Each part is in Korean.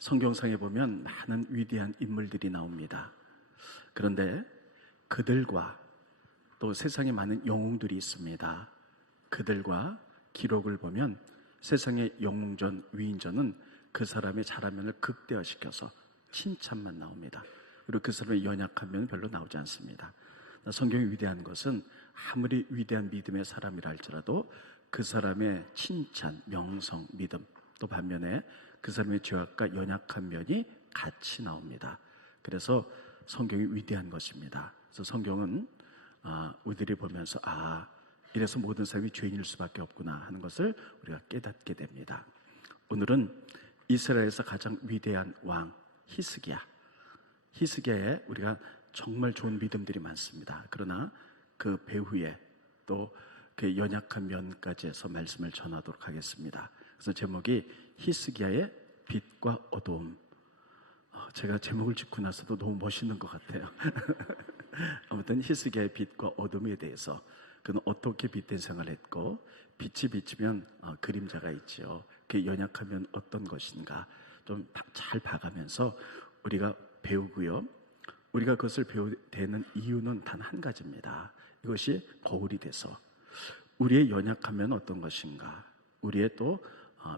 성경상에 보면 많은 위대한 인물들이 나옵니다. 그런데 그들과 또 세상에 많은 영웅들이 있습니다. 그들과 기록을 보면 세상의 영웅전, 위인전은 그 사람의 잘한 면을 극대화시켜서 칭찬만 나옵니다. 그리고 그 사람의 연약한 면은 별로 나오지 않습니다. 성경이 위대한 것은 아무리 위대한 믿음의 사람이라 할지라도 그 사람의 칭찬, 명성, 믿음, 또 반면에 그 사람의 죄악과 연약한 면이 같이 나옵니다. 그래서 성경이 위대한 것입니다. 그래서 성경은 우리들이 보면서 이래서 모든 사람이 죄인일 수밖에 없구나 하는 것을 우리가 깨닫게 됩니다. 오늘은 이스라엘에서 가장 위대한 왕 히스기야에 우리가 정말 좋은 믿음들이 많습니다. 그러나 그 배후에 또 그 연약한 면까지 해서 말씀을 전하도록 하겠습니다. 그래서 제목이 히스기야의 빛과 어두움. 제가 제목을 짓고 나서도 너무 멋있는 것 같아요. 아무튼 히스기야의 빛과 어둠에 대해서 그는 어떻게 빛된 생활을 했고 빛이 비치면 그림자가 있지요. 그 연약하면 어떤 것인가 좀 잘 봐가면서 우리가 배우고요. 우리가 그것을 배우게 되는 이유는 단 한 가지입니다. 이것이 거울이 돼서 우리의 연약하면 어떤 것인가, 우리의 또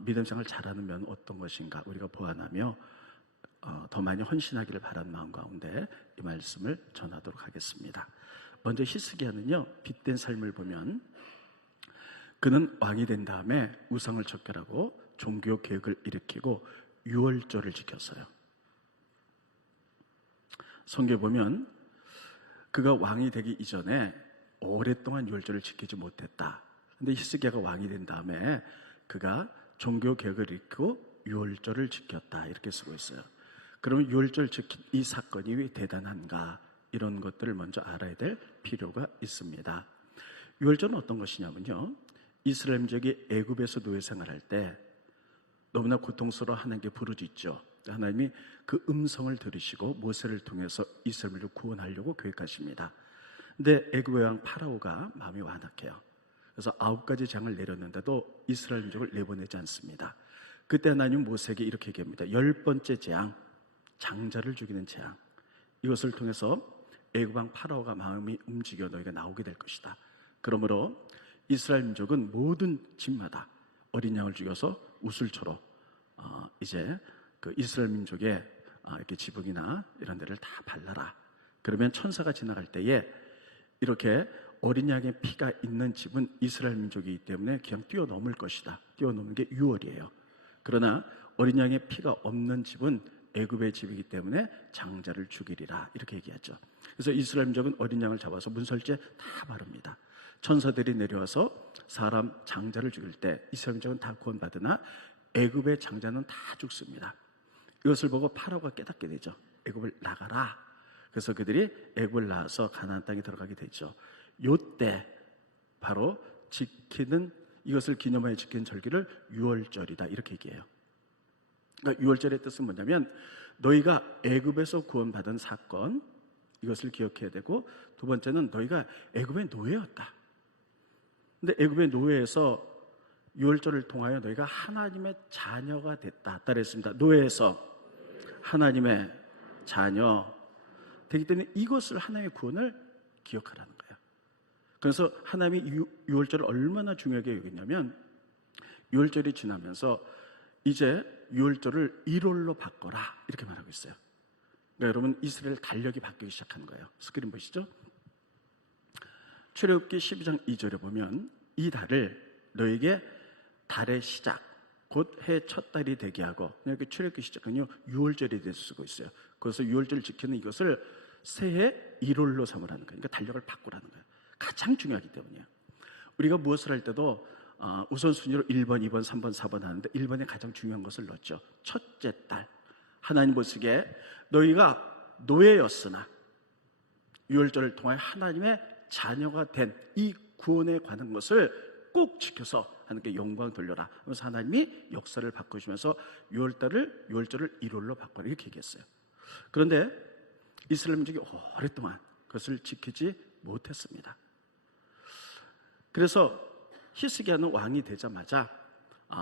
믿음 생활 잘하는 면 어떤 것인가 우리가 보완하며 더 많이 헌신하기를 바라는 마음 가운데 이 말씀을 전하도록 하겠습니다. 먼저 히스기야는요, 빛된 삶을 보면 그는 왕이 된 다음에 우상을 척결하고 종교 개혁을 일으키고 유월절을 지켰어요. 성경에 보면 그가 왕이 되기 이전에 오랫동안 유월절을 지키지 못했다. 그런데 히스기야가 왕이 된 다음에 그가 종교 개혁을 일으키고 유월절을 지켰다, 이렇게 쓰고 있어요. 그러면 유월절 지킨 이 사건이 왜 대단한가, 이런 것들을 먼저 알아야 될 필요가 있습니다. 유월절은 어떤 것이냐면요, 이스라엘 민족이 애굽에서 노예 생활할 때 너무나 고통스러워 하나님께 부르짖죠. 하나님이 그 음성을 들으시고 모세를 통해서 이스라엘 민족을 구원하려고 계획하십니다. 근데 애굽의 왕 파라오가 마음이 완악해요. 그래서 9가지 재앙을 내렸는데도 이스라엘 민족을 내보내지 않습니다. 그때 하나님은 모세에게 이렇게 얘기합니다. 10번째 재앙, 장자를 죽이는 재앙, 이것을 통해서 애굽 왕 파라오가 마음이 움직여 너희가 나오게 될 것이다. 그러므로 이스라엘 민족은 모든 집마다 어린 양을 죽여서 우슬초로 이제 그 이스라엘 민족의 이렇게 지붕이나 이런 데를 다 발라라. 그러면 천사가 지나갈 때에 이렇게 어린 양의 피가 있는 집은 이스라엘 민족이기 때문에 그냥 뛰어넘을 것이다. 뛰어넘는 게 유월이에요. 그러나 어린 양의 피가 없는 집은 애굽의 집이기 때문에 장자를 죽이리라, 이렇게 얘기하죠. 그래서 이스라엘 민족은 어린 양을 잡아서 문설주에 다 바릅니다. 천사들이 내려와서 사람 장자를 죽일 때 이스라엘 민족은 다 구원받으나 애굽의 장자는 다 죽습니다. 이것을 보고 파라오가 깨닫게 되죠. 애굽을 나가라. 그래서 그들이 애굽을 나와서 가나안 땅에 들어가게 되죠. 요때 바로 지키는, 이것을 기념하여 지키는 절기를 유월절이다, 이렇게 얘기해요. 그러니까 유월절의 뜻은 뭐냐면 너희가 애굽에서 구원받은 사건, 이것을 기억해야 되고, 두 번째는 너희가 애굽의 노예였다. 근데 애굽의 노예에서 유월절을 통하여 너희가 하나님의 자녀가 됐다, 따르했습니다. 노예에서 하나님의 자녀 되기 때문에 이것을, 하나님의 구원을 기억하라는 거예요. 그래서 하나님이 유월절을 얼마나 중요하게 여겼냐면 유월절이 지나면서 이제 유월절을 1월로 바꿔라, 이렇게 말하고 있어요. 그러니까 여러분, 이스라엘 달력이 바뀌기 시작한 거예요. 스크린 보시죠. 출애굽기 12장 2절에 보면 이 달을 너에게 달의 시작, 곧 해 첫 달이 되게 하고, 이렇게 출애굽기 시작은요 유월절에 대해서 쓰고 있어요. 그래서 유월절을 지키는 이것을 새해 1월로 삼으라는 거예요. 그러니까 달력을 바꾸라는 거예요. 가장 중요하기 때문이에요. 우리가 무엇을 할 때도 우선순위로 1번, 2번, 3번, 4번 하는데 1번에 가장 중요한 것을 넣었죠. 첫째 달, 하나님 보시기에 너희가 노예였으나 유월절을 통해 하나님의 자녀가 된 이 구원에 관한 것을 꼭 지켜서 하나님께 영광 돌려라. 그래서 하나님이 역사를 바꾸시면서 유월절을 1월로 바꿔라, 이렇게 얘기했어요. 그런데 이스라엘 민족이 오랫동안 그것을 지키지 못했습니다. 그래서 히스기야는 왕이 되자마자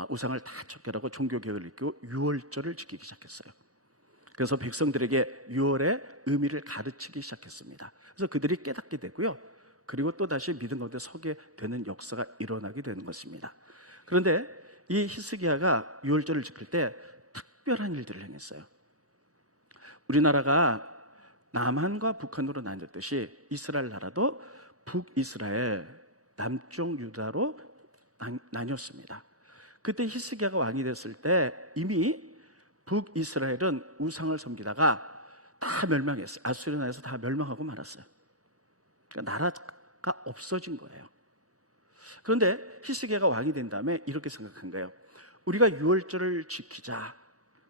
우상을 다 척결하고 종교개혁을 일으키고 유월절을 지키기 시작했어요. 그래서 백성들에게 유월의 의미를 가르치기 시작했습니다. 그래서 그들이 깨닫게 되고요. 그리고 또다시 믿음 가운데 서게 되는 역사가 일어나게 되는 것입니다. 그런데 이 히스기야가 유월절을 지킬 때 특별한 일들을 행했어요. 우리나라가 남한과 북한으로 나뉘었듯이 이스라엘 나라도 북이스라엘, 남쪽 유다로 나뉘었습니다. 그때 히스기야가 왕이 됐을 때 이미 북이스라엘은 우상을 섬기다가 다 멸망했어요. 아수르 나라에서 다 멸망하고 말았어요. 그러니까 나라가 없어진 거예요. 그런데 히스기야가 왕이 된 다음에 이렇게 생각한 거예요. 우리가 유월절을 지키자.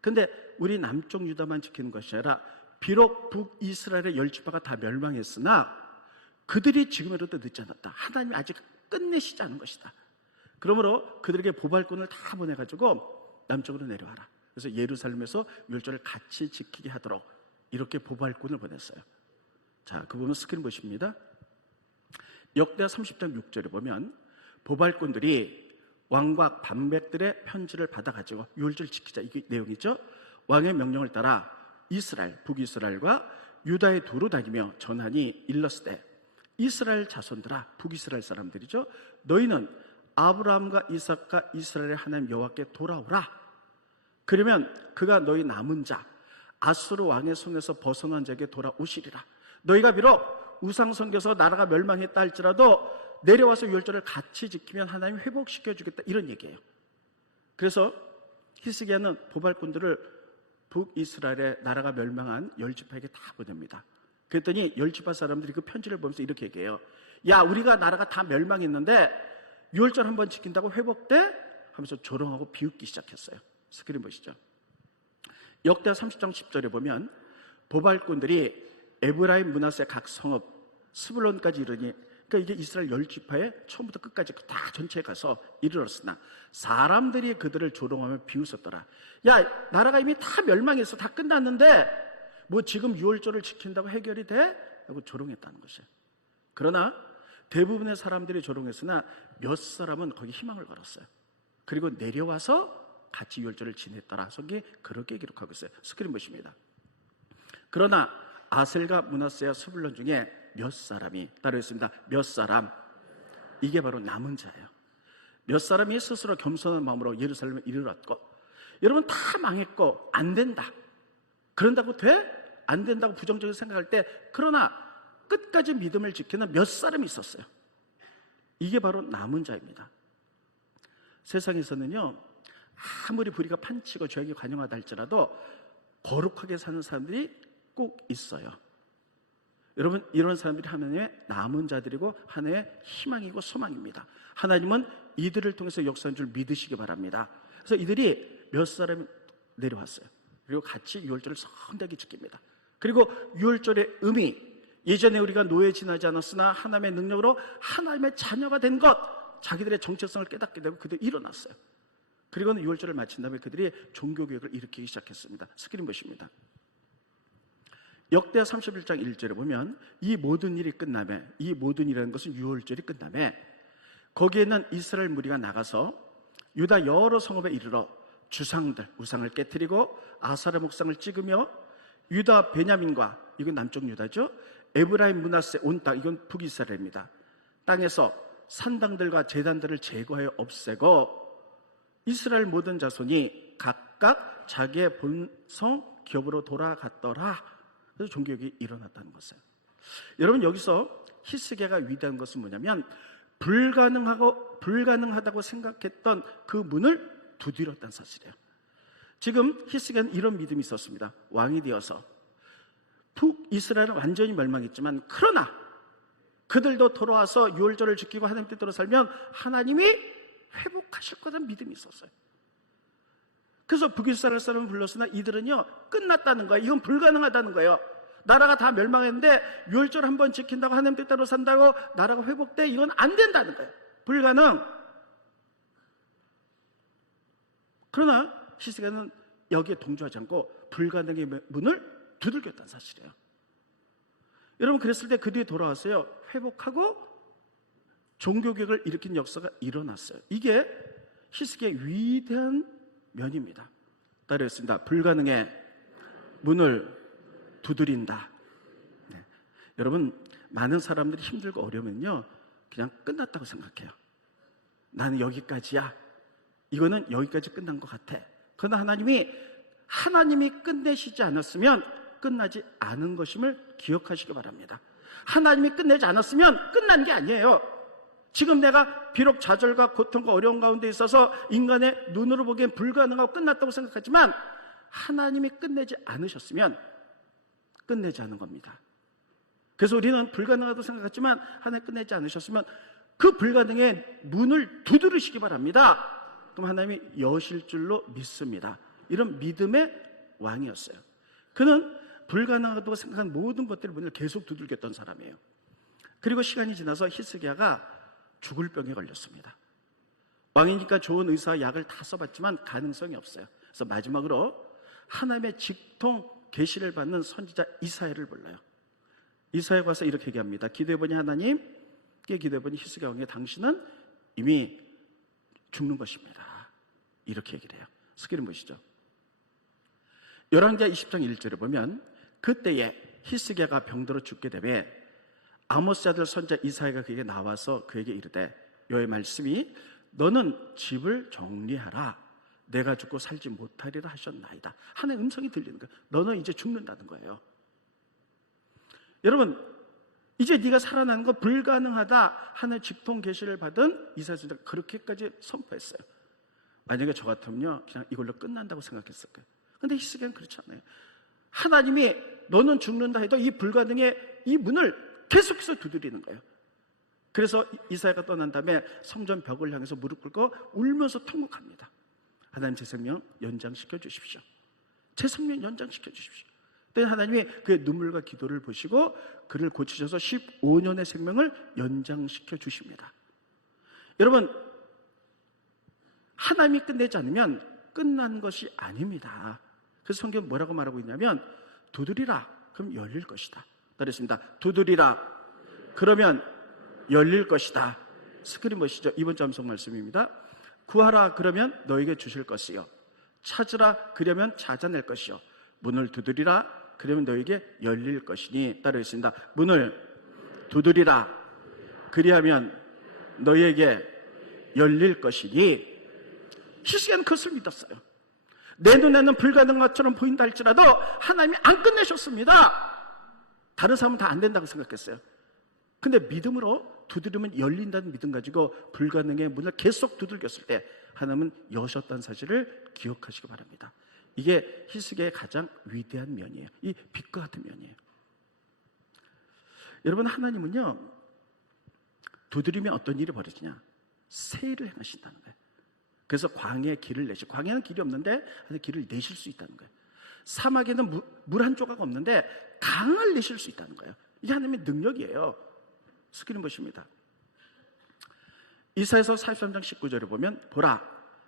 근데 우리 남쪽 유다만 지키는 것이 아니라 비록 북이스라엘의 10지파가 다 멸망했으나 그들이 지금이라도 늦지 않았다. 하나님이 아직 끝내시지 않은 것이다. 그러므로 그들에게 보발꾼을 다 보내가지고 남쪽으로 내려와라. 그래서 예루살렘에서 유월절을 같이 지키게 하도록 이렇게 보발꾼을 보냈어요. 자, 그 부분 스크린 보십니다. 역대하 30장 6절에 보면 보발꾼들이 왕과 반백들의 편지를 받아가지고 유월절 지키자, 이게 내용이죠. 왕의 명령을 따라 이스라엘, 북이스라엘과 유다에 두루 다니며 전하니 일렀으되 이스라엘 자손들아, 북이스라엘 사람들이죠. 너희는 아브라함과 이삭과 이스라엘의 하나님 여호와께 돌아오라. 그러면 그가 너희 남은 자 아수르 왕의 손에서 벗어난 자에게 돌아오시리라. 너희가 비록 우상 섬겨서 나라가 멸망했다 할지라도 내려와서 유월절을 같이 지키면 하나님 회복시켜 주겠다, 이런 얘기예요. 그래서 히스기야는 보발꾼들을 북이스라엘의 나라가 멸망한 10지파에게 다 보냅니다. 그랬더니 10지파 사람들이 그 편지를 보면서 이렇게 얘기해요. 야, 우리가 나라가 다 멸망했는데 유월절 한번 지킨다고 회복돼? 하면서 조롱하고 비웃기 시작했어요. 스크린 보시죠. 역대하 30장 10절에 보면 보발꾼들이 에브라임 므낫세 각 성읍 스불론까지 이르니, 그러니까 이게 이스라엘 10지파의 처음부터 끝까지 다 전체에 가서 이르렀으나 사람들이 그들을 조롱하며 비웃었더라. 야, 나라가 이미 다 멸망했어. 다 끝났는데 뭐 지금 유월절을 지킨다고 해결이 돼? 하고 조롱했다는 것이에요. 그러나 대부분의 사람들이 조롱했으나 몇 사람은 거기 희망을 걸었어요. 그리고 내려와서 같이 유월절을 지냈더라. 성경이 그렇게 기록하고 있어요. 스크린 보십니다. 그러나 아셀과 므낫세와 스불론 중에 몇 사람이 따로 있습니다. 몇 사람, 이게 바로 남은 자예요. 몇 사람이 스스로 겸손한 마음으로 예루살렘에 이르렀고, 여러분 다 망했고 안 된다, 그런다고 돼? 안 된다고 부정적으로 생각할 때, 그러나 끝까지 믿음을 지키는 몇 사람이 있었어요. 이게 바로 남은 자입니다. 세상에서는요, 아무리 불의가 판치고 죄악이 관영하다 할지라도 거룩하게 사는 사람들이 꼭 있어요. 여러분, 이런 사람들이 하나님의 남은 자들이고 하나님의 희망이고 소망입니다. 하나님은 이들을 통해서 역사한 줄 믿으시기 바랍니다. 그래서 이들이 몇 사람이 내려왔어요. 그리고 같이 유월절을 성대하게 지킵니다. 그리고 유월절의 의미, 예전에 우리가 노예 지나지 않았으나 하나님의 능력으로 하나님의 자녀가 된 것, 자기들의 정체성을 깨닫게 되고 그들이 일어났어요. 그리고는 유월절을 마친 다음에 그들이 종교개혁을 일으키기 시작했습니다. 스크린 보십니다. 역대하 31장 1절에 보면 이 모든 일이 끝나매, 이 모든 일이라는 것은 유월절이 끝나매 거기에는 이스라엘 무리가 나가서 유다 여러 성읍에 이르러 주상들, 우상을 깨트리고 아사라 목상을 찍으며 유다 베냐민과, 이건 남쪽 유다죠, 에브라임 므낫세 온 땅, 이건 북이스라엘입니다. 땅에서 산당들과 제단들을 제거하여 없애고 이스라엘 모든 자손이 각각 자기의 본성 기업으로 돌아갔더라. 그래서 종교개혁이 일어났다는 것이에요. 여러분, 여기서 히스기야가 위대한 것은 뭐냐면 불가능하다고 생각했던 그 문을 두드렸다는 사실이에요. 지금 히스기야는 이런 믿음이 있었습니다. 왕이 되어서 북이스라엘은 완전히 멸망했지만 그러나 그들도 돌아와서 유월절을 지키고 하나님 뜻대로 살면 하나님이 회복하실 거라는 믿음이 있었어요. 그래서 북이스라엘 사람을 불렀으나 이들은요, 끝났다는 거예요. 이건 불가능하다는 거예요. 나라가 다 멸망했는데 유월절 한번 지킨다고 하나님 뜻대로 산다고 나라가 회복돼? 이건 안 된다는 거예요. 불가능. 그러나 히스기야는 여기에 동조하지 않고 불가능의 문을 두들겼다는 사실이에요. 여러분, 그랬을 때 그 뒤에 돌아왔어요. 회복하고 종교개혁을 일으킨 역사가 일어났어요. 이게 히스기야의 위대한 면입니다. 따르겠습니다. 불가능의 문을 두드린다. 네. 여러분, 많은 사람들이 힘들고 어려우면요 그냥 끝났다고 생각해요. 나는 여기까지야. 이거는 여기까지 끝난 것 같아. 그러나 하나님이 끝내시지 않았으면 끝나지 않은 것임을 기억하시기 바랍니다. 하나님이 끝내지 않았으면 끝난 게 아니에요. 지금 내가 비록 좌절과 고통과 어려운 가운데 있어서 인간의 눈으로 보기엔 불가능하고 끝났다고 생각하지만 하나님이 끝내지 않으셨으면 끝내지 않은 겁니다. 그래서 우리는 불가능하다고 생각했지만 하나님 끝내지 않으셨으면 그 불가능의 문을 두드리시기 바랍니다. 그럼 하나님이 여실 줄로 믿습니다. 이런 믿음의 왕이었어요. 그는 불가능하다고 생각한 모든 것들의 문을 계속 두들겼던 사람이에요. 그리고 시간이 지나서 히스기야가 죽을 병에 걸렸습니다. 왕이니까 좋은 의사와 약을 다 써봤지만 가능성이 없어요. 그래서 마지막으로 하나님의 직통 계시를 받는 선지자 이사야를 불러요. 이사야가 와서 이렇게 얘기합니다. 기도해보니 하나님께 기도해보니 히스기야 왕에 당신은 이미 죽는 것입니다. 이렇게 얘기를 해요. 스크린 보시죠. 열왕기하 20장 1절에 보면 그때에 히스기야가 병들어 죽게 되매 아모스 아들 선지자 이사야가 그에게 나와서 그에게 이르되 여호와의 말씀이 너는 집을 정리하라. 내가 죽고 살지 못하리라 하셨나이다. 하나님의 음성이 들리는 거예요. 너는 이제 죽는다는 거예요. 여러분, 이제 네가 살아나는 거 불가능하다 하는 직통 계시를 받은 이사야 선지자가 그렇게까지 선포했어요. 만약에 저 같으면요 그냥 이걸로 끝난다고 생각했을 거예요. 근데 히스기야는 그렇지 않아요. 하나님이 너는 죽는다 해도 이 불가능의 이 문을 계속해서 두드리는 거예요. 그래서 이사야가 떠난 다음에 성전 벽을 향해서 무릎 꿇고 울면서 통곡합니다. 하나님 제 생명 연장시켜 주십시오. 제 생명 연장시켜 주십시오. 그때 하나님이 그의 눈물과 기도를 보시고 그를 고치셔서 15년의 생명을 연장시켜 주십니다. 여러분, 하나님이 끝내지 않으면 끝난 것이 아닙니다. 그래서 성경은 뭐라고 말하고 있냐면 두드리라 그럼 열릴 것이다. 따르겠습니다. 두드리라 그러면 열릴 것이다. 스크린 보시죠. 이번 주 암송 말씀입니다. 구하라 그러면 너에게 주실 것이요 찾으라 그러면 찾아낼 것이요 문을 두드리라 그러면 너에게 열릴 것이니. 따르겠습니다. 문을 두드리라 그리하면 너에게 열릴 것이니. 히스기야는 그것을 믿었어요. 내 눈에는 불가능한 것처럼 보인다 할지라도 하나님이 안 끝내셨습니다. 다른 사람은 다 안 된다고 생각했어요. 근데 믿음으로 두드리면 열린다는 믿음 가지고 불가능의 문을 계속 두들겼을 때 하나님은 여셨다는 사실을 기억하시기 바랍니다. 이게 히스기야의 가장 위대한 면이에요. 이 빛과 같은 면이에요. 여러분, 하나님은요 두드리면 어떤 일이 벌어지냐? 새 일을 행하신다는 거예요. 그래서 광야에 길을 내시고, 광야는 길이 없는데 길을 내실 수 있다는 거예요. 사막에는 물 한 조각 없는데 강을 내실 수 있다는 거예요. 이게 하나님의 능력이에요. 스크린 보십니다. 이사야서 43장 19절에 보면 보라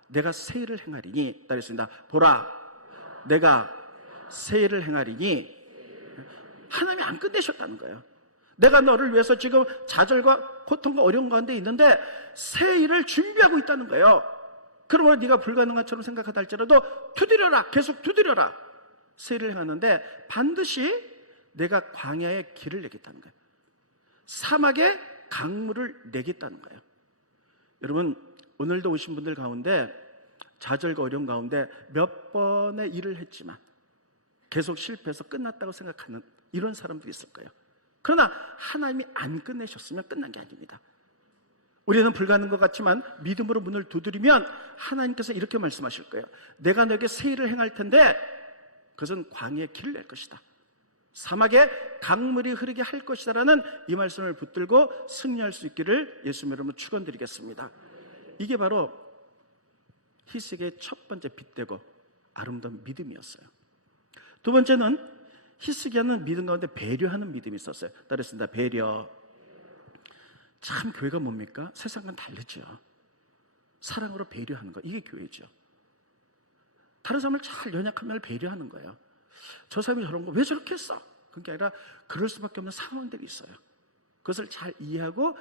내가 새 일을 행하리니. 따르겠습니다. 보라 내가 새 일을 행하리니. 하나님이 안 끝내셨다는 거예요. 내가 너를 위해서 지금 좌절과 고통과 어려운 가운데 있는데 새 일을 준비하고 있다는 거예요. 그러므로 네가 불가능한 것처럼 생각하다 할지라도 두드려라. 계속 두드려라. 새 일을 행하는데 반드시 내가 광야에 길을 내겠다는 거예요. 사막에 강물을 내겠다는 거예요. 여러분, 오늘도 오신 분들 가운데 좌절과 어려운 가운데 몇 번의 일을 했지만 계속 실패해서 끝났다고 생각하는 이런 사람들이 있을 거예요. 그러나 하나님이 안 끝내셨으면 끝난 게 아닙니다. 우리는 불가능한 것 같지만 믿음으로 문을 두드리면 하나님께서 이렇게 말씀하실 거예요. 내가 너에게 새 일을 행할 텐데 그것은 광야에 길을 낼 것이다. 사막에 강물이 흐르게 할 것이다 라는 이 말씀을 붙들고 승리할 수 있기를 예수님 이름으로 축원드리겠습니다. 이게 바로 히스기야의 첫 번째 빛되고 아름다운 믿음이었어요. 두 번째는 히스기야는 믿음 가운데 배려하는 믿음이 있었어요. 따르겠습니다. 배려. 참 교회가 뭡니까? 세상과는 다르죠. 사랑으로 배려하는 거, 이게 교회죠. 다른 사람을 잘 연약하면 배려하는 거예요. 저 사람이 저런 거 왜 저렇게 했어? 그게 아니라 그럴 수밖에 없는 상황들이 있어요. 그것을 잘 이해하고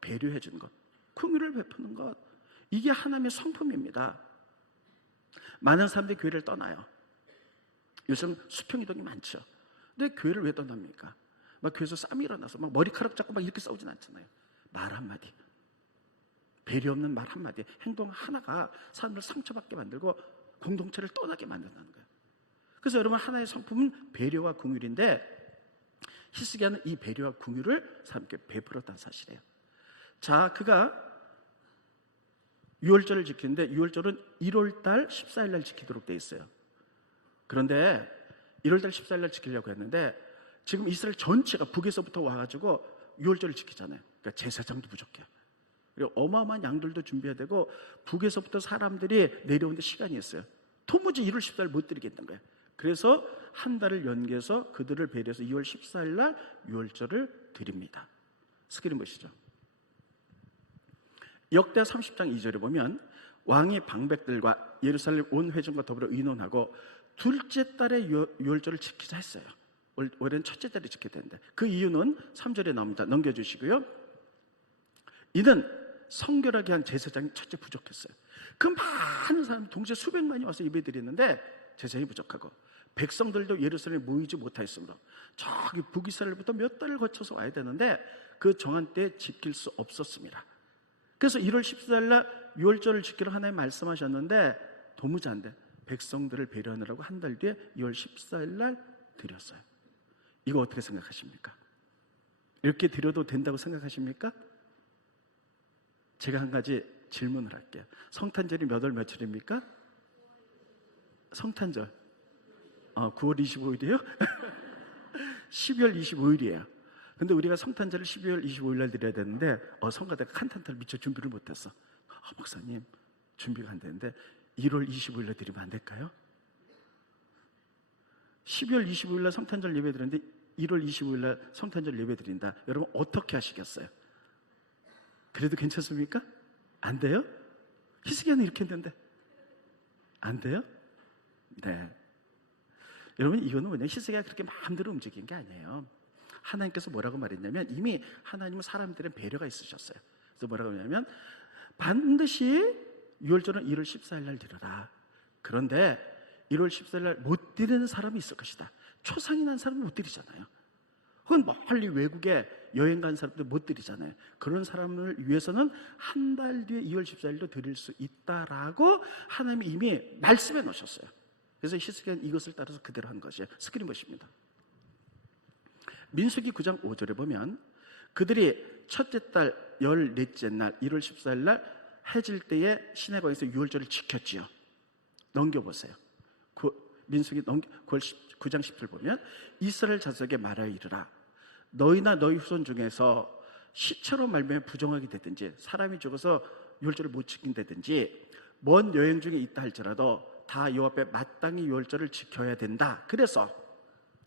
배려해 주는 것, 긍휼을 베푸는 것, 이게 하나님의 성품입니다. 많은 사람들이 교회를 떠나요. 요즘 수평이동이 많죠. 근데 교회를 왜 떠납니까? 막 교회에서 싸움이 일어나서 막 머리카락 잡고 막 이렇게 싸우진 않잖아요. 말 한마디, 배려 없는 말 한마디, 행동 하나가 사람을 상처받게 만들고 공동체를 떠나게 만든다는 거예요. 그래서 여러분, 하나의 성품은 배려와 긍휼인데 히스기야는 이 배려와 긍휼을 사람께 베풀었다는 사실이에요. 자, 그가 유월절을 지키는데 유월절은 1월달 14일 날 지키도록 돼 있어요. 그런데 1월달 14일 날 지키려고 했는데 지금 이스라엘 전체가 북에서부터 와가지고 유월절을 지키잖아요. 그러니까 제사장도 부족해요. 그리고 어마어마한 양들도 준비해야 되고 북에서부터 사람들이 내려오는데 시간이 있어요. 도무지 1월 14일 못 드리겠다는 거예요. 그래서 한 달을 연기해서 그들을 배려해서 2월 14일 날 유월절을 드립니다. 스크린 보시죠. 역대하 30장 2절에 보면 왕이 방백들과 예루살렘 온 회중과 더불어 의논하고 둘째 달에 유월절을 지키자 했어요. 올해는 첫째 달에 지켜야 되는데 그 이유는 3절에 나옵니다. 넘겨주시고요. 이는 성결하게 한 제사장이 첫째 부족했어요. 그 많은 사람 동시에 수백만이 와서 예배드리는데 제사장이 부족하고 백성들도 예루살렘에 모이지 못하였으므로 저기 북이스라엘부터 몇 달을 거쳐서 와야 되는데 그 정한 때에 지킬 수 없었습니다. 그래서 1월 14일 날 유월절을 지키러 하나님 말씀하셨는데 도무지 안 돼. 백성들을 배려하느라고 한 달 뒤에 2월 14일 날 드렸어요. 이거 어떻게 생각하십니까? 이렇게 드려도 된다고 생각하십니까? 제가 한 가지 질문을 할게요. 성탄절이 몇 월 며칠입니까? 성탄절 9월 25일이에요? 12월 25일이에요. 근데 우리가 성탄절을 12월 25일 날 드려야 되는데 성가대가 칸탄타를 미처 준비를 못했어. 목사님 준비가 안 되는데 1월 25일 날 드리면 안 될까요? 12월 25일 날 성탄절 예배 드리는데 1월 25일 날 성탄절 예배 드린다. 여러분 어떻게 하시겠어요? 그래도 괜찮습니까? 안 돼요? 히스기야는 이렇게 했는데 안 돼요? 네. 여러분 이거는 뭐냐, 히스기야가 그렇게 마음대로 움직인 게 아니에요. 하나님께서 뭐라고 말했냐면 이미 하나님은 사람들의 배려가 있으셨어요. 그래서 뭐라고 하냐면 반드시 유월절은 1월 14일 날 드려라. 그런데 1월 14일 날 못 드리는 사람이 있을 것이다. 초상이 난 사람은 못 드리잖아요. 혹은 멀리 외국에 여행 간 사람들 못 드리잖아요. 그런 사람을 위해서는 한 달 뒤에 2월 14일도 드릴 수 있다라고 하나님이 이미 말씀해 놓으셨어요. 그래서 히스기야는 이것을 따라서 그대로 한 것이에요. 스크린 보십니다. 민수기 9장 5절에 보면 그들이 첫째 달 14째 날 1월 14일 날 해질 때에 시내거에서 유월절을 지켰지요. 넘겨보세요. 민수기 9장 10절 보면 이스라엘 자손에게 말하여 이르라. 너희나 너희 후손 중에서 시체로 말미암아 부정하게 되든지 사람이 죽어서 유월절을 못 지킨다든지 먼 여행 중에 있다 할지라도 다 여호와 앞에 마땅히 유월절을 지켜야 된다. 그래서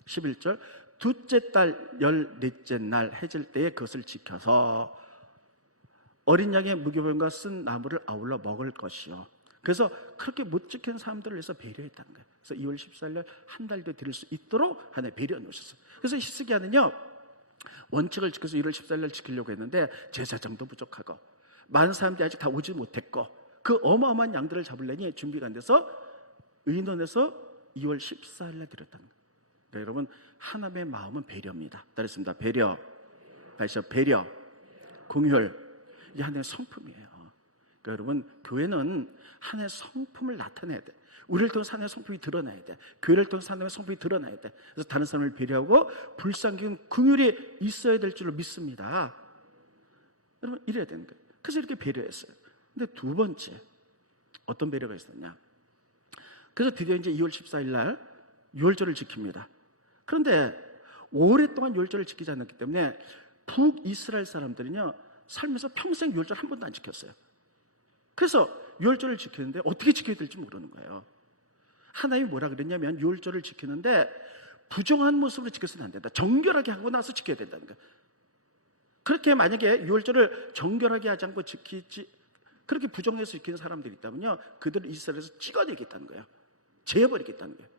11절 둘째 달 14째 날 해질 때에 그것을 지켜서 어린 양의 무교병과 쓴 나무를 아울러 먹을 것이요. 그래서 그렇게 못 지키는 사람들을 위해서 배려했다는 거예요. 그래서 2월 14일 날 한 달 뒤에 드릴 수 있도록 하나님 배려해 놓으셨어요. 그래서 히스기야는요 원칙을 지켜서 1월 14일 날 지키려고 했는데 제사장도 부족하고 많은 사람들이 아직 다 오지 못했고 그 어마어마한 양들을 잡으려니 준비가 안 돼서 의논해서 2월 14일 날 드렸다는 거예요. 그러니까 여러분 하나님의 마음은 배려입니다. 따르겠습니다. 배려, 다시 배려, 긍휼, 이게 하나님의 성품이에요. 그러니까 여러분 교회는 하나님의 성품을 나타내야 돼. 우리를 통해서 하나님의 성품이 드러나야 돼. 교회를 통해서 하나님의 성품이 드러나야 돼. 그래서 다른 사람을 배려하고 불쌍히 긍휼이 있어야 될 줄로 믿습니다. 여러분 이래야 되는 거예요. 그래서 이렇게 배려했어요. 근데 두 번째 어떤 배려가 있었냐? 그래서 드디어 이제 2월 14일 날 유월절을 지킵니다. 그런데 오랫동안 유월절을 지키지 않았기 때문에 북이스라엘 사람들은요 살면서 평생 유월절 한 번도 안 지켰어요. 그래서 유월절을 지키는데 어떻게 지켜야 될지 모르는 거예요. 하나님이 뭐라 그랬냐면 유월절을 지키는데 부정한 모습으로 지켜서는 안 된다. 정결하게 하고 나서 지켜야 된다는 거예요. 그렇게 만약에 유월절을 정결하게 하지 않고 지키지 그렇게 부정해서 지키는 사람들이 있다면요 그들을 이스라엘에서 찍어내겠다는 거예요. 제해버리겠다는 거예요.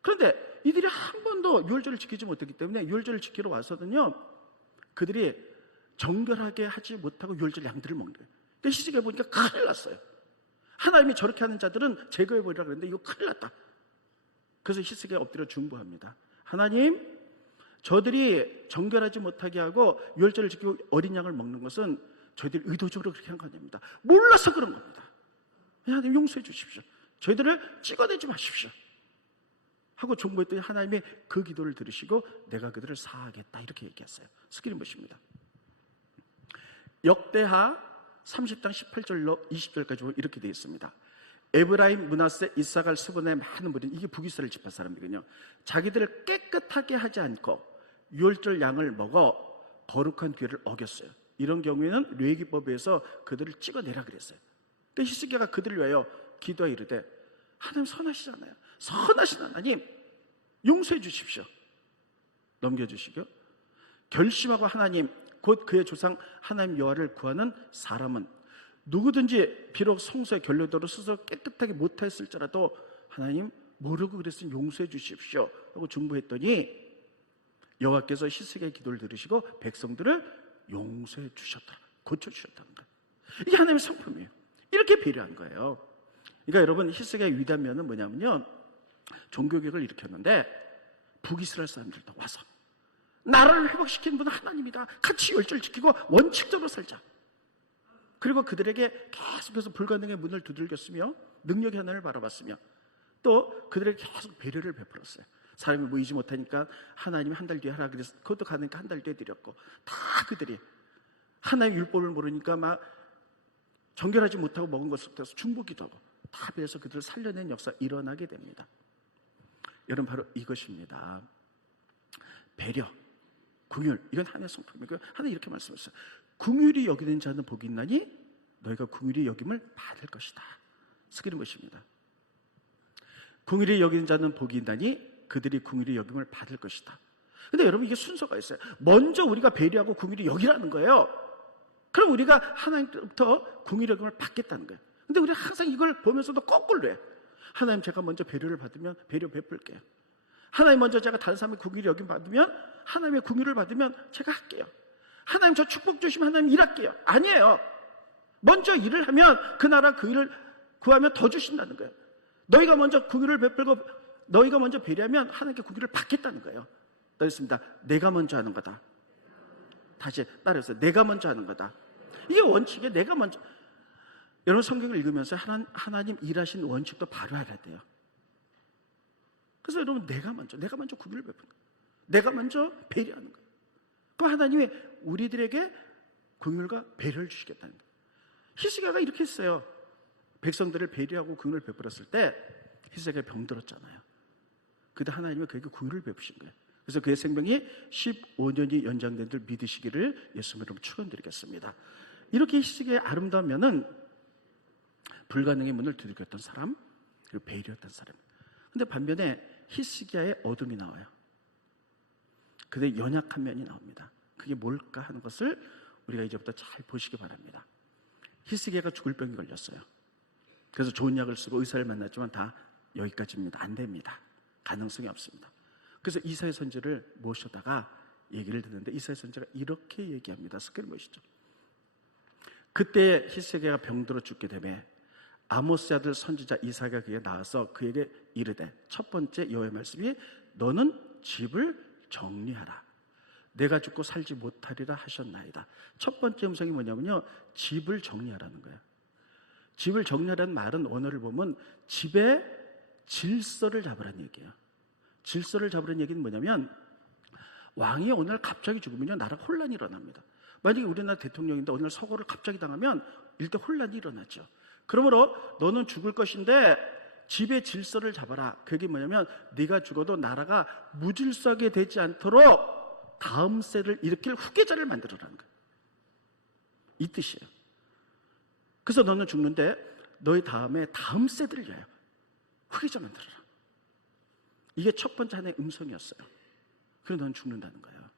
그런데 이들이 한 번도 유월절을 지키지 못했기 때문에 유월절을 지키러 와서는요 그들이 정결하게 하지 못하고 유월절 양들을 먹는 거예요. 근데 히스기야 보니까 큰일 났어요. 하나님이 저렇게 하는 자들은 제거해버리라 그랬는데 이거 큰일 났다. 그래서 히스기야 엎드려 중보합니다. 하나님, 저들이 정결하지 못하게 하고 유월절을 지키고 어린 양을 먹는 것은 저희들이 의도적으로 그렇게 한 거 아닙니다. 몰라서 그런 겁니다. 하나님 용서해 주십시오. 저희들을 찍어내지 마십시오. 하고 중보했더니 하나님이 그 기도를 들으시고 내가 그들을 사하겠다 이렇게 얘기했어요. 스크린 보십니다. 역대하 30장 18절로 20절까지 보면 이렇게 되어 있습니다. 에브라임, 므낫세, 이사갈, 스브나의 많은 무리, 이게 북이스라엘 지파 사람들이거든요. 자기들을 깨끗하게 하지 않고 유월절 양을 먹어 거룩한 규례를 어겼어요. 이런 경우에는 레위기법에 의해서 그들을 찍어내라 그랬어요. 근데 히스기야가 그들을 위하여 기도하 이르되 하나님 선하시잖아요. 선하신 하나님 용서해 주십시오. 넘겨주시고 결심하고 하나님 곧 그의 조상 하나님 여호와를 구하는 사람은 누구든지 비록 성소의 결례대로 스스로 깨끗하게 못했을지라도 하나님 모르고 그랬으니 용서해 주십시오 하고 중보했더니 여호와께서 히스기야의 기도를 들으시고 백성들을 용서해 주셨다, 고쳐주셨다는 거예요. 이게 하나님의 성품이에요. 이렇게 배려한 거예요. 그러니까 여러분 히스기야의 위대한 면은 뭐냐면요, 종교개혁을 일으켰는데 북이스라엘 사람들도 와서 나라를 회복시키는 분은 하나님이다, 같이 율절 지키고 원칙적으로 살자. 그리고 그들에게 계속해서 불가능의 문을 두들겼으며 능력의 하나님을 바라봤으며 또 그들에게 계속 배려를 베풀었어요. 사람이 모이지 못하니까 하나님이 한 달 뒤에 하라 그래서 그것도 가능하니까 한 달 뒤에 드렸고, 다 그들이 하나님의 율법을 모르니까 막 정결하지 못하고 먹은 것부터 중보기도 하고 다 배워서 그들을 살려낸 역사가 일어나게 됩니다. 여러분 바로 이것입니다. 배려, 긍휼, 이건 하나님의 성품이고요. 하나님 이렇게 말씀하셨어요. 긍휼히 여기는 자는 복이 있나니 너희가 긍휼히 여김을 받을 것이다. 스크린 것입니다. 긍휼히 여기는 자는 복이 있나니 그들이 긍휼히 여김을 받을 것이다. 근데 여러분 이게 순서가 있어요. 먼저 우리가 배려하고 긍휼히 여기라는 거예요. 그럼 우리가 하나님부터 긍휼히 여김을 받겠다는 거예요. 근데 우리가 항상 이걸 보면서도 거꾸로 해. 하나님 제가 먼저 배려를 받으면 배려 베풀게요. 하나님 먼저 제가 다른 사람의 긍휼히 여김 받으면 하나님의 긍휼을 받으면 제가 할게요. 하나님 저 축복 주시면 하나님 일할게요. 아니에요. 먼저 일을 하면 그 나라 그 일을 구하면 더 주신다는 거예요. 너희가 먼저 긍휼을 베풀고 너희가 먼저 배려하면 하나님께 긍휼을 받겠다는 거예요. 따르겠습니다. 내가 먼저 하는 거다. 다시 따라서 내가 먼저 하는 거다. 이게 원칙이에요. 내가 먼저. 여러분 성경을 읽으면서 하나님 일하신 원칙도 바로 알아야 돼요. 그래서 여러분 내가 먼저 긍휼을 베푸는 거예요. 내가 먼저 배려하는 거예요. 그럼 하나님이 우리들에게 긍휼과 배려를 주시겠다는 거예요. 히스기야가 이렇게 했어요. 백성들을 배려하고 긍휼을 베풀었을 때 히스기야가 병들었잖아요. 그때 하나님이 그에게 긍휼을 베푸신 거예요. 그래서 그의 생명이 15년이 연장된 줄 믿으시기를 예수님 이름으로 축원드리겠습니다. 이렇게 히스기야의 아름다운 면은 불가능의 문을 두들겼던 사람, 그리고 배려했던 사람. 근데 반면에 히스기야의 어둠이 나와요. 그의 연약한 면이 나옵니다. 그게 뭘까 하는 것을 우리가 이제부터 잘 보시기 바랍니다. 히스기야가 죽을 병이 걸렸어요. 그래서 좋은 약을 쓰고 의사를 만났지만 다 여기까지입니다. 안 됩니다. 가능성이 없습니다. 그래서 이사야 선지를 모셔다가 얘기를 듣는데 이사야 선지가 이렇게 얘기합니다. 스크린 보시죠. 그때 히스기야가 병들어 죽게 되매 아모스의 아들 선지자 이사야가 그에게 나와서 그에게 이르되, 첫 번째 여호와의 말씀이 너는 집을 정리하라. 내가 죽고 살지 못하리라 하셨나이다. 첫 번째 음성이 뭐냐면요, 집을 정리하라는 거예요. 집을 정리하라는 말은 원어를 보면 집의 질서를 잡으라는 얘기예요. 질서를 잡으라는 얘기는 뭐냐면 왕이 어느 날 갑자기 죽으면요 나라가 혼란이 일어납니다. 만약에 우리나라 대통령인데 어느 날 서거를 갑자기 당하면 일단 혼란이 일어나죠. 그러므로 너는 죽을 것인데 집의 질서를 잡아라. 그게 뭐냐면 네가 죽어도 나라가 무질서하게 되지 않도록 다음 세를 일으킬 후계자를 만들어라는 거예요. 이 뜻이에요. 그래서 너는 죽는데 너희 다음에 다음 세대를 위하여 후계자 만들어라. 이게 첫 번째 하나의 음성이었어요. 그래서 너는 죽는다는 거예요.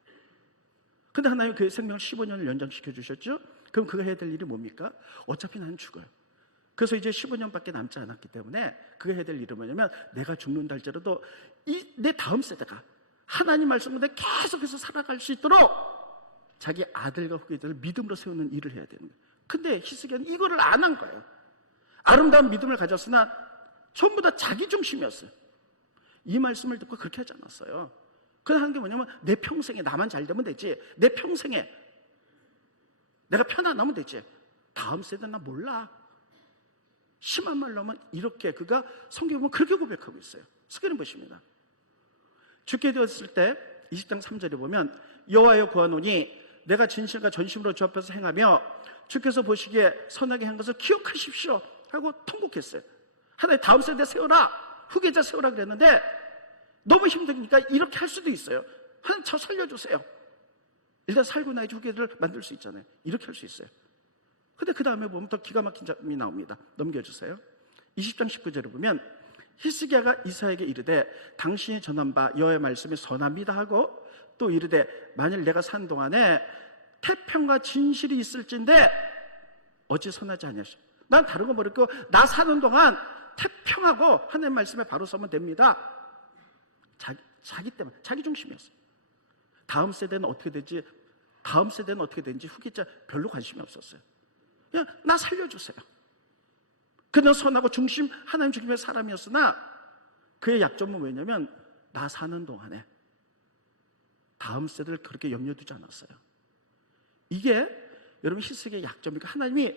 근데 하나님 그의 생명을 15년을 연장시켜 주셨죠? 그럼 그가 해야 될 일이 뭡니까? 어차피 나는 죽어요. 그래서 이제 15년밖에 남지 않았기 때문에 그가 해야 될 일은 뭐냐면 내가 죽는다 할지라도 내 다음 세대가 하나님 말씀대로 계속해서 살아갈 수 있도록 자기 아들과 후계자를 믿음으로 세우는 일을 해야 되는 거예요. 근데 히스기야는 이거를 안 한 거예요. 아름다운 믿음을 가졌으나 전부 다 자기 중심이었어요. 이 말씀을 듣고 그렇게 하지 않았어요. 그냥 하는 게 뭐냐면 내 평생에 나만 잘 되면 되지, 내 평생에 내가 편안하면 되지, 다음 세대는 나 몰라. 심한 말로 하면 이렇게 그가 성경에 보면 그렇게 고백하고 있어요. 스크린 보십니다. 죽게 되었을 때 20장 3절에 보면 여호와여 구하노니 내가 진실과 전심으로 주 앞에서 행하며 주께서 보시기에 선하게 한 것을 기억하십시오 하고 통곡했어요. 하나님 다음 세대 세워라, 후계자 세워라 그랬는데 너무 힘드니까 이렇게 할 수도 있어요. 하나님 저 살려주세요. 일단 살고 나야지 후계자를 만들 수 있잖아요. 이렇게 할 수 있어요. 근데 그 다음에 보면 더 기가 막힌 점이 나옵니다. 넘겨주세요. 20장 19절에 보면 히스기야가 이사야에게 이르되 당신이 전한 바 여호와의 말씀이 선합니다 하고 또 이르되 만일 내가 산 동안에 태평과 진실이 있을진데 어찌 선하지 아니하시오. 난 다른 거 모르고 나 사는 동안 태평하고 하나님 말씀에 바로 서면 됩니다. 자기 때문에, 자기 중심이었어요. 다음 세대는 어떻게 되는지 후계자 별로 관심이 없었어요. 그냥 나 살려주세요. 그는 선하고 중심, 하나님 중심의 사람이었으나 그의 약점은 뭐냐면 나 사는 동안에 다음 세대를 그렇게 염려 두지 않았어요. 이게 여러분 히스기야의 약점이니까 하나님이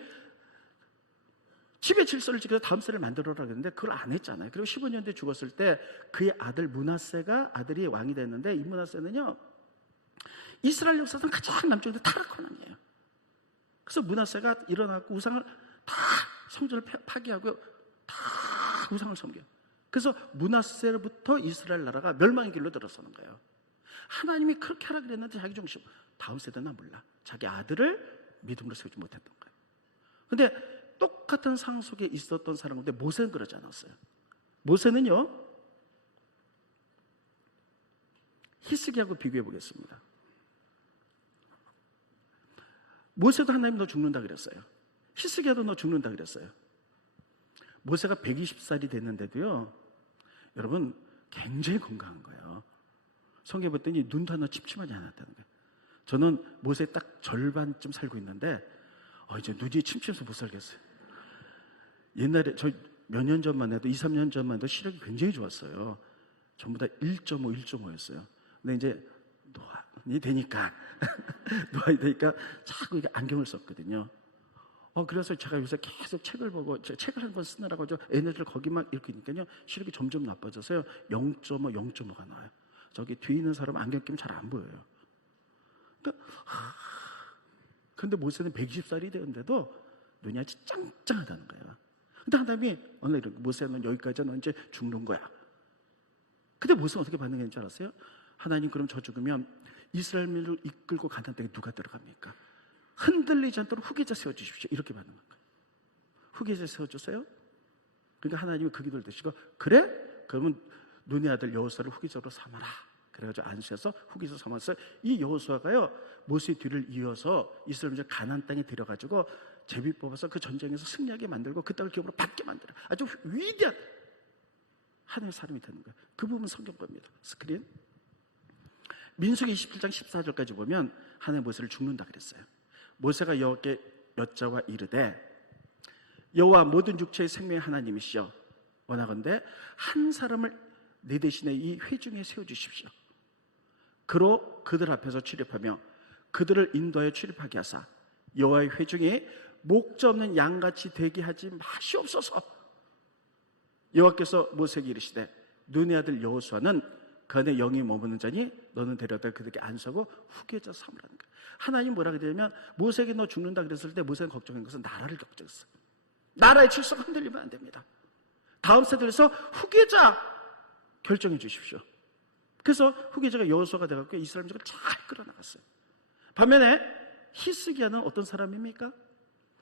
집의 질서를 지켜서 다음 세대를 만들어라 그랬는데 그걸 안 했잖아요. 그리고 15년 뒤에 죽었을 때 그의 아들 므낫세가 아들이 왕이 됐는데 이 므낫세는요 이스라엘 역사상 가장 남쪽에 타락한 왕이에요. 그래서 므낫세가 일어나고 우상을 다 성전을 파괴하고 다 우상을 섬겨요. 그래서 므낫세로부터 이스라엘 나라가 멸망의 길로 들어서는 거예요. 하나님이 그렇게 하라 그랬는데 자기 중심, 다음 세대는 몰라. 자기 아들을 믿음으로 세우지 못했던 거예요. 근데 똑같은 상황 속에 있었던 사람인데 모세는 그러지 않았어요. 모세는요 히스기야하고 비교해 보겠습니다. 모세도 하나님 너 죽는다 그랬어요. 히스기야도 너 죽는다 그랬어요. 모세가 120살이 됐는데도요 여러분 굉장히 건강한 거예요. 성경에 봤더니 눈도 하나 침침하지 않았다는 거예요. 저는 모세 딱 절반쯤 살고 있는데 이제 눈이 침침해서 못 살겠어요. 옛날에 저 몇 년 전만 해도 2, 3년 전만 해도 시력이 굉장히 좋았어요. 전부 다 1.5, 1.5였어요. 근데 이제 노안이 되니까 자꾸 이게 안경을 썼거든요. 그래서 제가 요새 계속 책을 보고 책을 한 권 쓰느라고 에너지를 거기만 이렇게 하니까요 시력이 점점 나빠져서요 0.5, 0.5가 나와요. 저기 뒤에 있는 사람 안경 끼면 잘 안 보여요. 근데 모세는 120살이 되었는데도 눈이 아주 짱짱하다는 거예요. 근데 하나님이 오늘 모세는 여기까지 너 이제 죽는 거야. 근데 모세는 어떻게 반응했는 줄 알았어요? 하나님 그럼 저 죽으면 이스라엘을 이끌고 가는 데에 누가 들어갑니까? 흔들리지 않도록 후계자 세워주십시오. 이렇게 받는 거예요. 후계자 세워주세요. 그러니까 하나님이 그 기도를 드시고 그래? 그러면 눈의 아들 여호수아를 후계자로 삼아라. 그래가지고 안수해서 후계자 삼았어요. 이 여호수아가요 모세 뒤를 이어서 이스라엘 가나안 땅에 들여가지고 제비 뽑아서 그 전쟁에서 승리하게 만들고 그 땅을 기업으로 받게 만들어 아주 위대한 하나님의 사람이 되는 거예요. 그 부분 성경 겁니다. 스크린 민수기 27장 14절까지 보면 하나님 모세를 죽는다 그랬어요. 모세가 여호와께 여짜와 이르되 여호와 모든 육체의 생명의 하나님이시여 원하건대 한 사람을 내 대신에 이 회중에 세워주십시오. 그로 그들 앞에서 출입하며 그들을 인도하여 출입하게 하사 여호와의 회중이 목자 없는 양같이 되게 하지 마시옵소서. 여호와께서 모세에게 이르시되 눈의 아들 여호수아는 그 안에 영이 머무는 자니 너는 데려다 그들에게 안수하고 후계자 삼으라는 거예요. 하나님 뭐라 그러냐면 모세에게 너 죽는다 그랬을 때 모세는 걱정한 것은 나라를 걱정했어요. 나라의 질서가 흔들리면 안 됩니다. 다음 세대에서 후계자 결정해 주십시오. 그래서 후계자가 여호수아가 돼갖고 이스라엘 민족을 잘 끌어나갔어요. 반면에 히스기야는 어떤 사람입니까?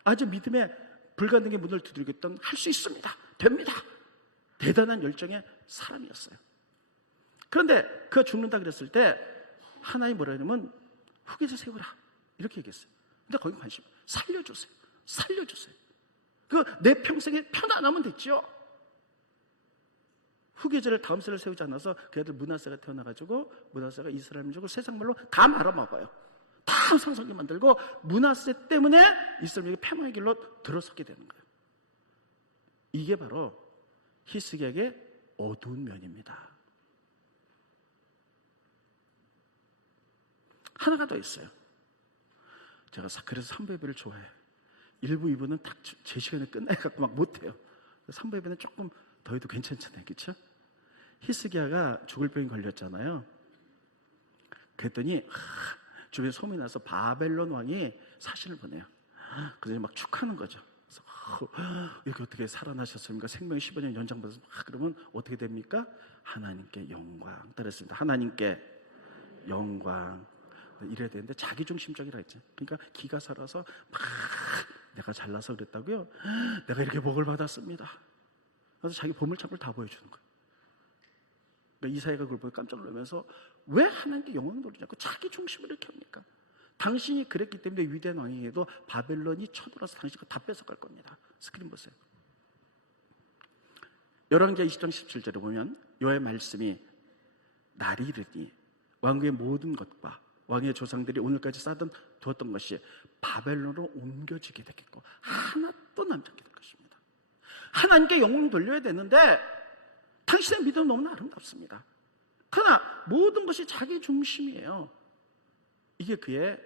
아주 믿음의 불가능의 문을 두드리겠던 할 수 있습니다. 됩니다. 대단한 열정의 사람이었어요. 그런데 그가 죽는다 그랬을 때 하나님 뭐라 하냐면 후계자 세워라 이렇게 얘기했어요. 근데 거기 관심 살려주세요. 살려주세요. 내 평생에 편안하면 됐죠. 후계자를 다음 세를 세우지 않아서 그 아들 므낫세가 태어나가지고 므낫세가 이스라엘 민족을 세상 말로 다 말아먹어요. 다 상속이 만들고 므낫세 때문에 이스라엘이 패망의 길로 들어서게 되는 거예요. 이게 바로 히스기야의 어두운 면입니다. 하나가 더 있어요. 제가 그래서 3부 예배를 좋아해요. 1부, 2부는 딱 제 시간에 끝나갖고 막 못해요. 3부 예배는 조금 더 해도 괜찮잖아요. 그렇죠? 히스기야가 죽을 병이 걸렸잖아요. 그랬더니 주변에 소문이 나서 바벨론 왕이 사신을 보내요. 그래서 막 축하하는 거죠. 그래서 이렇게 어떻게 살아나셨습니까? 생명이 15년 연장받아서 그러면 어떻게 됩니까? 하나님께 영광. 따랐습니다. 하나님께 영광. 이래야 되는데 자기중심적이라 했죠. 그러니까 기가 살아서 막 내가 잘나서 그랬다고요? 내가 이렇게 복을 받았습니다. 그래서 자기 보물창고를 다 보여주는 거예요. 그러니까 이사야가 그걸 보고 깜짝 놀라면서 왜 하나님께 영광 돌리냐고 자기 중심을 이렇게 합니까? 당신이 그랬기 때문에 위대한 왕에게도 바벨론이 쳐들어서 당신 거 다 뺏어갈 겁니다. 스크린 보세요. 열왕기하 20장 17절에 보면 여호와의 말씀이 날이 이르니 왕국의 모든 것과 왕의 조상들이 오늘까지 쌓던 두었던 것이 바벨론으로 옮겨지게 되겠고 하나도 남지 않게 될 것입니다. 하나님께 영광을 돌려야 되는데 당신의 믿음은 너무나 아름답습니다. 그러나 모든 것이 자기 중심이에요. 이게 그의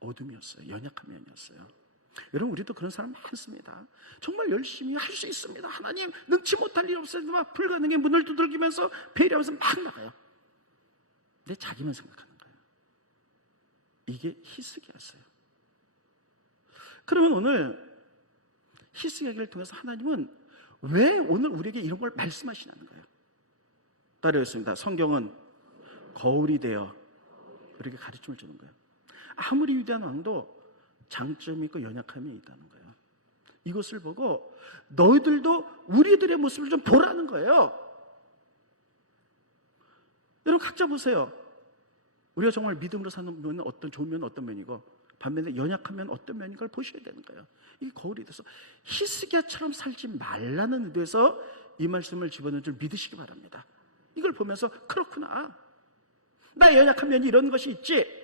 어둠이었어요. 연약한 면이었어요. 여러분, 우리도 그런 사람 많습니다. 정말 열심히 할 수 있습니다. 하나님 능치 못할 일 없어도 불가능의 문을 두들기면서 배려하면서 막 나가요. 내 자기만 생각하는 거예요. 이게 히스기야였어요. 그러면 오늘 히스기야를 통해서 하나님은 왜 오늘 우리에게 이런 걸 말씀하시냐는 거예요. 따르겠습니다. 성경은 거울이 되어 우리에게 가르침을 주는 거예요. 아무리 위대한 왕도 장점이 있고 연약함이 있다는 거예요. 이것을 보고 너희들도 우리들의 모습을 좀 보라는 거예요. 여러분 각자 보세요. 우리가 정말 믿음으로 사는 면은 어떤 좋은 면은 어떤 면이고 반면에 연약한 면은 어떤 면인 걸 보셔야 되는 거예요. 이게 거울이 돼서 히스기야처럼 살지 말라는 의도에서 이 말씀을 집어넣은 줄 믿으시기 바랍니다. 이걸 보면서 그렇구나. 나 연약한 면이 이런 것이 있지.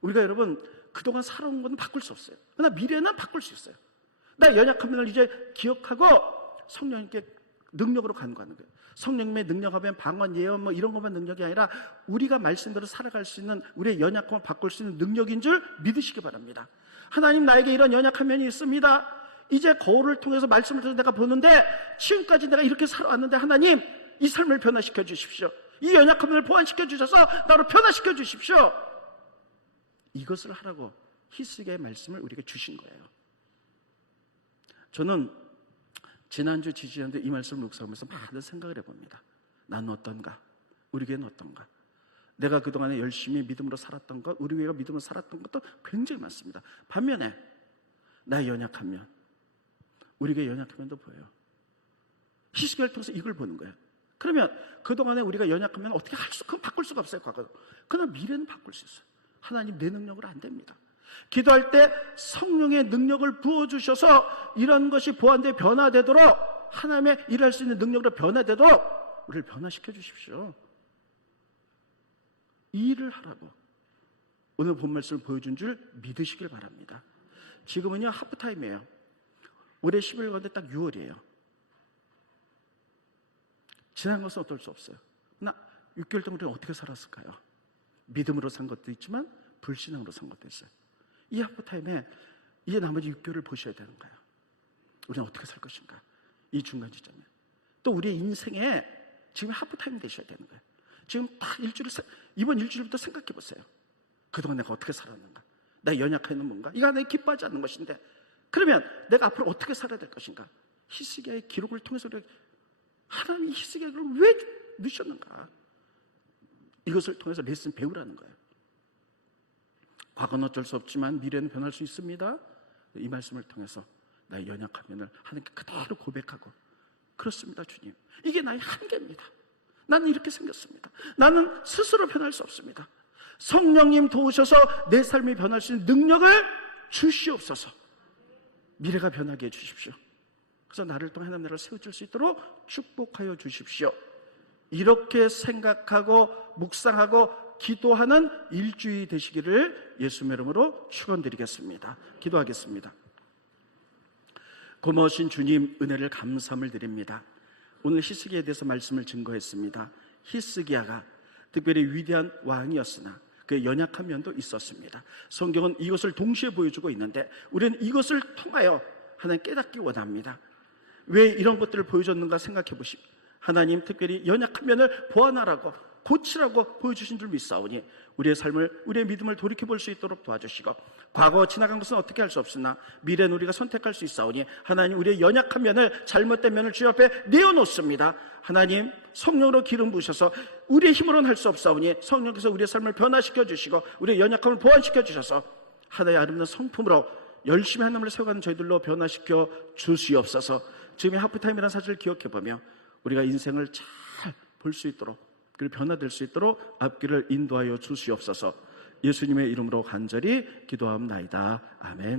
우리가 여러분 그동안 살아온 건 바꿀 수 없어요. 그러나 미래는 바꿀 수 있어요. 나 연약한 면을 이제 기억하고 성령님께 능력으로 간구하는 거예요. 성령님의 능력하면 방언, 예언 뭐 이런 것만 능력이 아니라 우리가 말씀대로 살아갈 수 있는 우리의 연약함을 바꿀 수 있는 능력인 줄 믿으시기 바랍니다. 하나님 나에게 이런 연약한 면이 있습니다. 이제 거울을 통해서 말씀을 통해서 내가 보는데 지금까지 내가 이렇게 살아왔는데 하나님 이 삶을 변화시켜 주십시오. 이 연약한 면을 보완시켜 주셔서 나로 변화시켜 주십시오. 이것을 하라고 히스기야의 말씀을 우리에게 주신 거예요. 저는 지난주 지지난주 이 말씀을 묵상하면서 많은 생각을 해봅니다. 나는 어떤가? 우리 교회는 어떤가? 내가 그동안에 열심히 믿음으로 살았던 것, 우리 교회가 믿음으로 살았던 것도 굉장히 많습니다. 반면에 나의 연약한 면, 우리 교회의 연약한 면도 보여요. 히스기야를 통해서 이걸 보는 거예요. 그러면 그동안에 우리가 연약한 면 어떻게 그건 바꿀 수가 없어요. 과거도. 그러나 미래는 바꿀 수 있어요. 하나님 내 능력으로 안 됩니다. 기도할 때 성령의 능력을 부어주셔서 이런 것이 보완되어 변화되도록 하나님의 일할 수 있는 능력으로 변화되도록 우리를 변화시켜 주십시오. 이 일을 하라고 오늘 본 말씀을 보여준 줄 믿으시길 바랍니다. 지금은요 하프타임이에요. 올해 11월 가운데 딱 6월이에요. 지난 것은 어떨 수 없어요. 나 6개월 동안 우리는 어떻게 살았을까요? 믿음으로 산 것도 있지만 불신앙으로 산 것도 있어요. 이 하프타임에 이제 나머지 6개월을 보셔야 되는 거예요. 우리는 어떻게 살 것인가? 이 중간 지점에 또 우리의 인생에 지금 하프타임 되셔야 되는 거예요. 지금 딱 이번 일주일부터 생각해 보세요. 그동안 내가 어떻게 살았는가? 나 연약한 건 뭔가? 이거 내가 기뻐하지 않는 것인데 그러면 내가 앞으로 어떻게 살아야 될 것인가? 히스기야의 기록을 통해서 우리가 하나님이 히스기야를 왜 넣으셨는가? 이것을 통해서 레슨 배우라는 거예요. 과거는 어쩔 수 없지만 미래는 변할 수 있습니다. 이 말씀을 통해서 나의 연약한 면을 하나님께 그대로 고백하고 그렇습니다 주님, 이게 나의 한계입니다. 나는 이렇게 생겼습니다. 나는 스스로 변할 수 없습니다. 성령님 도우셔서 내 삶이 변할 수 있는 능력을 주시옵소서. 미래가 변하게 해주십시오. 그래서 나를 통해 하나님 나라를 세워질 수 있도록 축복하여 주십시오. 이렇게 생각하고 묵상하고 기도하는 일주일이 되시기를 예수님의 이름으로 축원드리겠습니다. 기도하겠습니다. 고마우신 주님, 은혜를 감사함을 드립니다. 오늘 히스기야에 대해서 말씀을 증거했습니다. 히스기야가 특별히 위대한 왕이었으나 그의 연약한 면도 있었습니다. 성경은 이것을 동시에 보여주고 있는데 우리는 이것을 통하여 하나님 깨닫기 원합니다. 왜 이런 것들을 보여줬는가 생각해 보십시오. 하나님 특별히 연약한 면을 보완하라고, 고치라고 보여주신 줄 믿사오니 우리의 삶을, 우리의 믿음을 돌이켜볼 수 있도록 도와주시고, 과거 지나간 것은 어떻게 할 수 없으나 미래는 우리가 선택할 수 있사오니 하나님, 우리의 연약한 면을, 잘못된 면을 주님 앞에 내어놓습니다. 하나님, 성령으로 기름 부으셔서 우리의 힘으로는 할 수 없사오니 성령께서 우리의 삶을 변화시켜 주시고 우리의 연약함을 보완시켜 주셔서 하나의 아름다운 성품으로 열심히 하나님을 세워가는 저희들로 변화시켜 주시옵소서. 지금의 하프타임이라는 사실을 기억해보며 우리가 인생을 잘 볼 수 있도록, 그리고 변화될 수 있도록 앞길을 인도하여 주시옵소서. 예수님의 이름으로 간절히 기도하옵나이다. 아멘.